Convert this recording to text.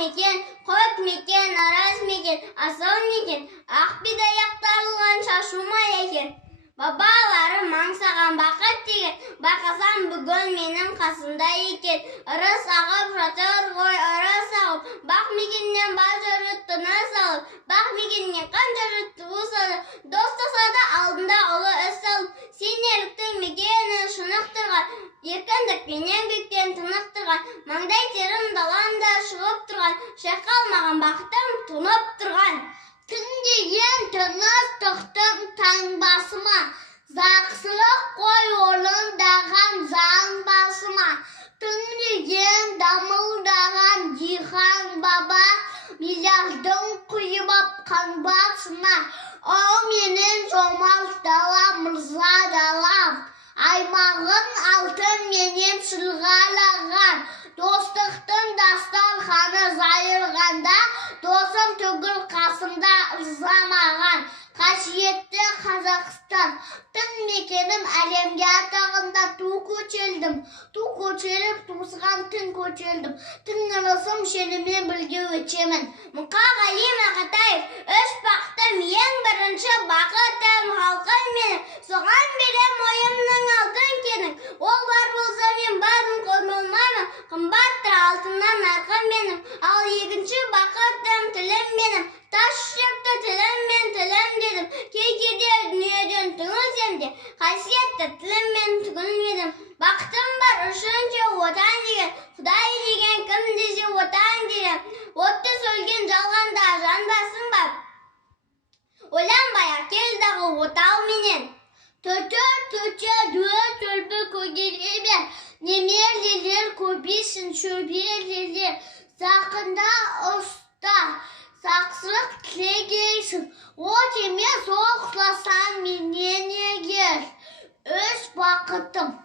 мекен, көк мекен, араз мекен, асау мекен, ақ бидаяқ тарылған шашума екен. Бабаларым аңсаған бақыт деген, байқасам бүгін менің қасымда екен. Ырыс ағып жатыр ғой, ырыс ағып, бақ мекеннен бажа жұрт тыныс алып, бақ мекеннен қанша жұрт туыс алып, дос тасады алдында ұлы іс алып, сенерліктің мекені шынықтырған, еркіндікпенен бектен тынықтырған, маңдай терім даланда шығып тұрған, шайқалмаған бақытым тұнып тұрған. Түн деген тыныс тұқтың таң басыма, зақсылық қой орындаған заң басыма. Түн деген дамылдаған дихан баба, миллиардың құйып апқан басына. О менің жомарт далам, мырза далам, аймағын алтын менен шырғалаған. Достықтың дастарханы жайылғанда, досым түгіл қасымда ырзамаған. Қасиетті Қазақстан, тың мекенім әлемге атағында ту көтерілдім. Ту көтеріп, туысқан тың көтерілдім. Тың ырысым шенімен бірге өтемін. Мұқағали Мақатаев, үш бақытым ең бірінші бақытым халқым менің. Соған берем ойымның алтын кенің. Ол бар болса мен барын қоймаймын. Қымбаттыр алтыннан нарқым менің. Ал екінші бақытым тілім менің. Тас жүректі тілім мен тілім дедім. Кей-кейде дүниеден түңілсем де, қасиетті тілім мен түңілмедім. Бақытым бар үшінші отан деген, Құдай деген кім десе отан деген. Отты сөлген жалғанда жанбасын ба? Ойланбай-ақ кел дағы отау менен. Төте төлбі көгере бер, немерлелер көбейсін шөберелер. Сақында ұста, сақсылық тілегейсін, от емес оқласан менен егер. Үш бақытым.